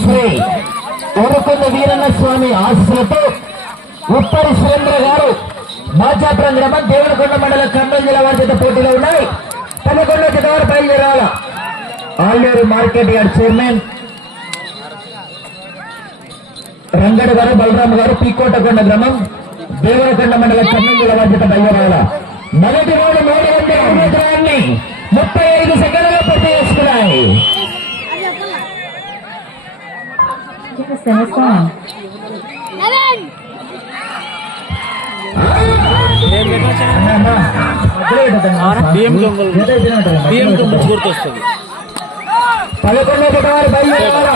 శ్రీ ఊరుకొండ వీరన్న స్వామి ఆశీస్సులతో ఉప్పరి సురేంద్ర గారు మాచాపురం గ్రామం దేవరకొండ మండలం కర్నూలు జిల్లా వారి చేత పోటీలో ఉన్నాయి. 11వ జత వారు బయలుదేరాల. ఆల్లేరు మార్కెట్ యార్డ్ చైర్మన్ రంగడు గారు, బలరాము గారు, పీకోటకొండ గ్రామం దేవరకొండ మండలం కర్నూలు జిల్లా వారి చేత బయలుదేరాల. మొదటి రోజు 35 సెకండ్లలో పూర్తి చేసుకున్నాయి. గుర్తొస్తుంది 11వ జత వారు బయలుదేరాల.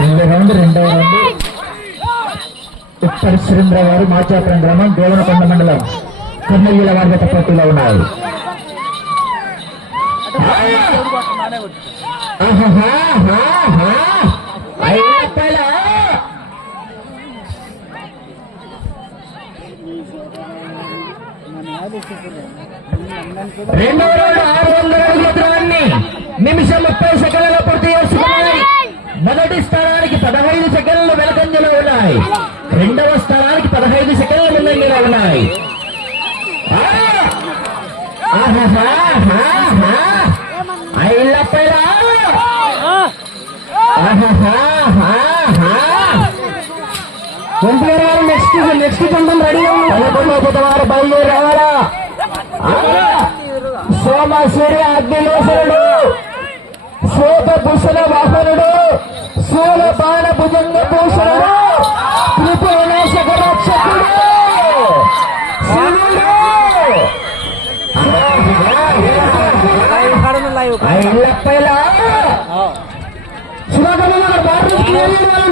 రెండవ రౌండ్ ఉప్పరి సురేంద్ర గారు మాచాపురం గ్రామం దేవరకొండ మండలం కర్నూలు జిల్లా వారి చేత పోటీలో ఉన్నాయి. రెండవ రౌండ్ 600 అడుగుల దూరాన్ని నిమిషం 30 సెకండ్లలో పూర్తి చేసుకున్నాయి. మొదటి స్థానానికి 15 సెకండ్లు వెనకంజలో ఉన్నాయి. రెండవ స్థానానికి 15 సెకండ్ల ముందంజలో ఉన్నాయి. Next పందం ready. 11వ జత వారు బయలుదేరావాలా. సోమసూర్య అగ్నిలోసరుడు, శ్వేత భూషణ వాహనుడు, శూల బాణ భుజంగ భూషణుడు, త్రిపురనాశక రక్షకుడు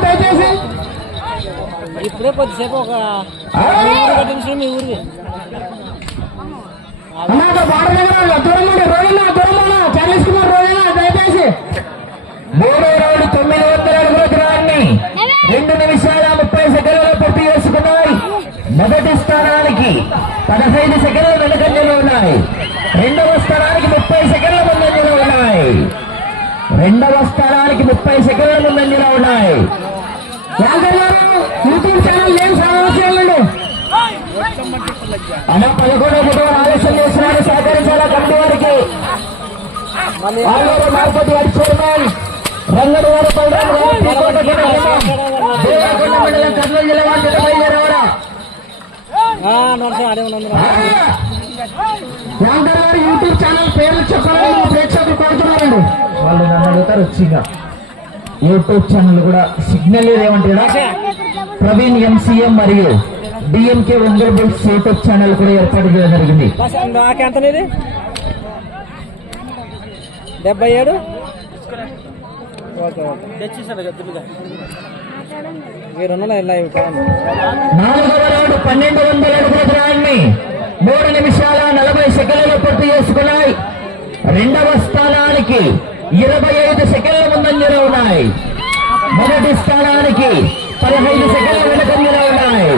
దయచేసి ఇప్పుడే కొద్దిసేపు ఒక నిమిషం మీ ఊరికి చార్లెస్ కుమార్ రోజున దయచేసి 3వ రౌండ్ 900 అడుగుల దూరాన్ని 2 నిమిషాల 30 సెకండ్లలో పూర్తి చేసుకున్నాయి. మొదటి స్థానానికి 15 సెకండ్ల వెనుకంజలో ఉన్నాయి. రెండవ స్థానానికి 30 సెకండ్ల ముందంజలో ఉన్నాయి. యూట్యూబ్ ఛానల్ ఏం సమస్యలండి అలా 11వ జత ఆలస్యం చేస్తున్నారు. సహకరించాలా కమిటీ వారికి. ఆలూరు మార్కెట్ యార్డ్ చైర్మన్ రంగడు గారు, బలరాము గారు, దేవరకొండ మండలం కర్నూలు జిల్లా వారి చేత బయలుదేరావాలా. యాంకర్ గారు యూట్యూబ్ ఛానల్ పేర్లు చెప్పాలని ప్రేక్షకులు కోరుతున్నారండి. వాళ్ళు నన్ను అడుగుతారు వచ్చిగా. యూట్యూబ్ ఛానల్ కూడా సిగ్నల్ ఏమంటే ప్రవీణ్ ఎంసీఎం మరియు డిఎంకే వండర్బుల్స్ యూట్యూబ్ ఛానల్ కూడా ఏర్పాటు చేయడం జరిగింది. 77 4వ రౌండ్ 1200 అడుగుల దూరాన్ని 3 నిమిషాల 40 సెకండ్లలో పూర్తి చేసుకున్నాయి. రెండవ స్థానానికి 25 సెకండ్ల ముందంజలో ఉన్నాయి. మొదటి స్థానానికి 15 సెకండ్ల వెనుకంజలో ఉన్నాయి.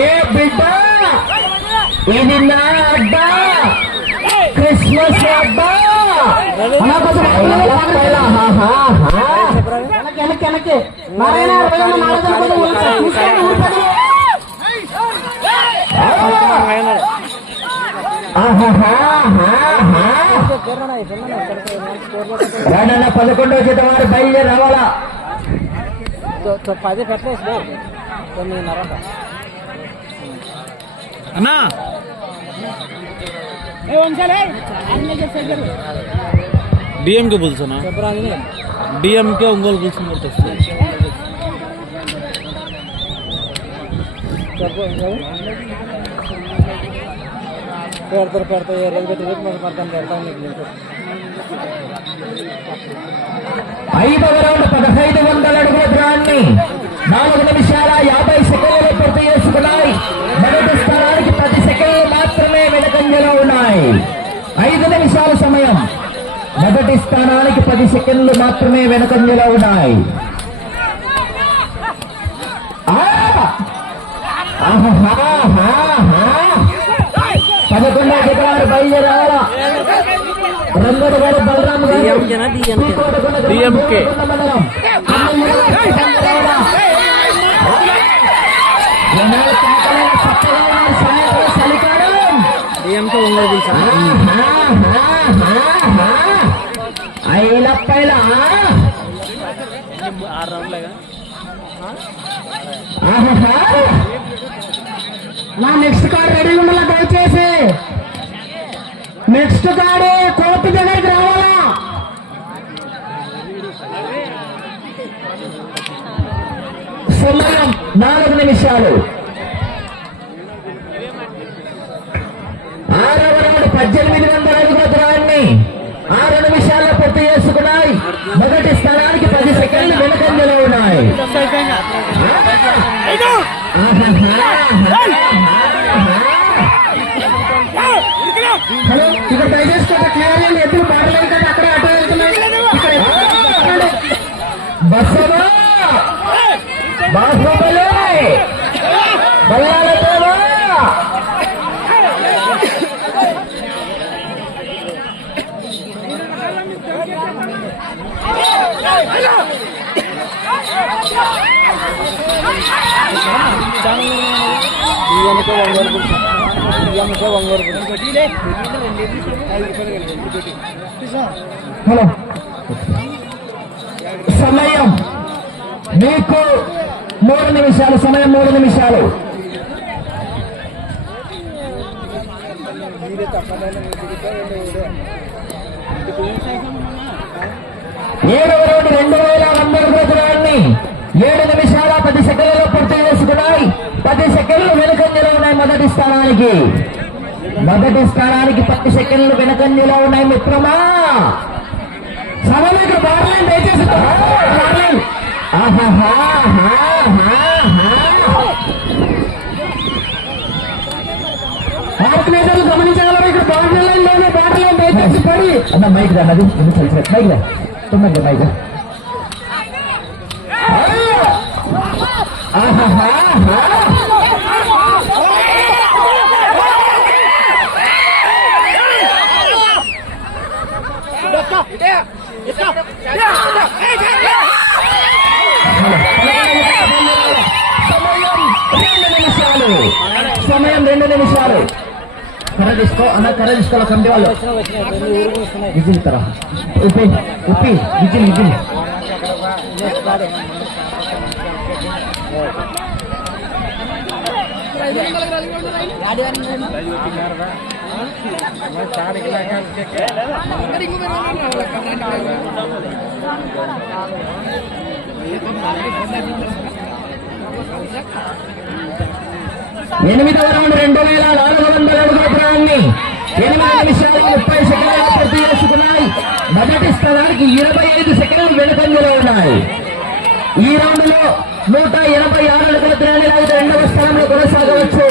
ఏ బిడ్డ ఇది నా అడ్డా, క్రిస్మస్ అడ్డా. రానన్న 11వ జత వారు బయలుదేరి రావాలా. 10 పెట్టలేదు 9:30 అన్నా. డిఎంకే పులుసునా డిఎంకే ఒంగోలు పులుసు పెడతారు ఏ రోజు పెట్టి రేపు మనం పెడతాను నీకు 5వ రౌండ్ 1500 అడుగుల దూరాన్ని 4 నిమిషాల 50 సెకండ్లు పూర్తి చేసుకున్నాయి. మొదటి స్థానానికి 10 సెకండ్లు మాత్రమే వెనుకంజలో ఉన్నాయి. 5 నిమిషాల సమయం. మొదటి స్థానానికి 10 సెకండ్లు మాత్రమే వెనుకంజలో ఉన్నాయి. 11వ జతవారు బయలుదేరాలా. రంగడు గారు బలరాం గారు డిఎంకే ఐలప్పైలా 6 రౌండ్లేగా నా నెక్స్ట్ కార్డు రెడీ ఉండాల. దయచేసి నెక్స్ట్ కార్డు కోర్టు దగ్గరికి రావాలా. సమయం 4 నిమిషాలు. 6వ రౌండ్ 1800 అడుగుల దూరాన్ని 6 నిమిషాల్లో పూర్తి చేసుకున్నాయి. మొదటి స్థానానికి 10 సెకండ్లు వెనుకంజలో ఉన్నాయి. హలో, ఇక్కడ దయచేసుకోండి. క్లియర్ ఎదురు మాటలేదు కదా, అక్కడ అటు వెళ్తున్నాయి. బస్సమా బాహుబలి బల్లాలతోవా హలో, సమయం మీకు 3 నిమిషాలు. సమయం 3 నిమిషాలు. ఏడవ రౌండ్ 2100 అడుగుల దూరాన్ని 7 నిమిషాల 10 సెకండ్లలో పూర్తి చేసుకున్నాయి. 10 సెకండ్లు వెనుకంజలో ఉన్నాయి. మొదటి స్థానానికి 10 సెకండ్లు వెనుకంజలో ఉన్నాయి. మిత్రమా సమయం బార్లైన్ దయచేసి ఆర్గనైజర్లు గమనించగలరు. ఇక్కడ బార్డర్ లైన్ లోనే బార్డర్ లైన్ దయచేసి పడి అన్న మైక్ రా. నది మైక్ రా. తొమ్మిది మైక్ సమయం 2 నిమిషాలు. కర్ర తీసుకో అన్న, కర్ర తీసుకోవాలి. కంటి వాళ్ళు విజిల్ తరా ఉప్పి విజిల్ ఎనిమిదవ రౌండ్ 2400 అడుగుల దూరాన్ని 8 నిమిషాల 30 సెకండ్లు పూర్తి చేసుకున్నాయి. మొదటి స్థానానికి 25 సెకండ్లు వెనుకంజలో ఉన్నాయి. ఈ రౌండ్ లో 186 అడుగుల దూరాన్ని లాగితే 2వ స్థానంలో కొనసాగవచ్చు.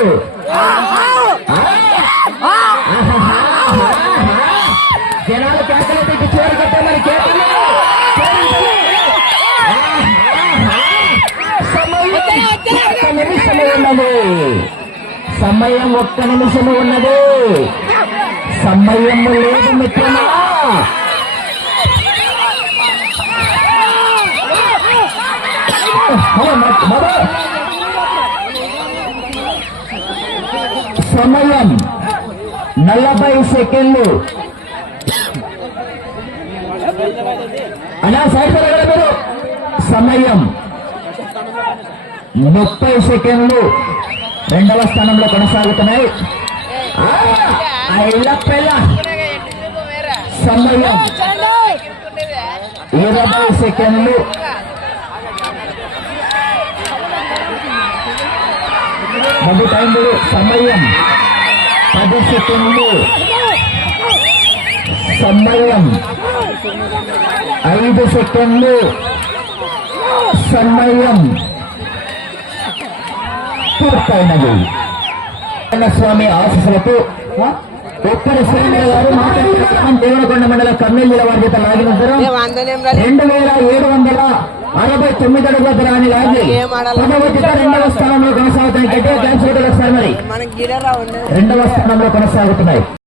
జనాలు కేకలు పెట్టి చివరి కట్టే మరి కేకలు. సమయం 1 నిమిషము ఉన్నది. సమయం లేదు మిత్రమా. సమయం 40 సెకండ్లు. అలా సైడ్ మీరు. సమయం 30 సెకండ్లు. 2వ స్థానంలో కొనసాగుతున్నాయి. సమయం 20 సెకండ్లు. మొదటి టైం సమయం 10 సెకండ్లు సమయం 5 సెకండ్లు సమయం పూర్తయినది. స్వామి ఆశీస్సులతో ఉప్పరి శ్రీనివాస గారు మాట్లాడుతున్న దేవరకొండ మండలం కర్నూలు జిల్లా వారి చేత లాగిన దూరం 2769 అడుగుల దూరాన్ని లాగి పదవతిగా 2వ స్థానంలో కొనసాగుతున్నాయి. గట్టిగా డ్యాన్స్ ఒకసారి మరి 2వ స్థానంలో కొనసాగుతున్నాయి.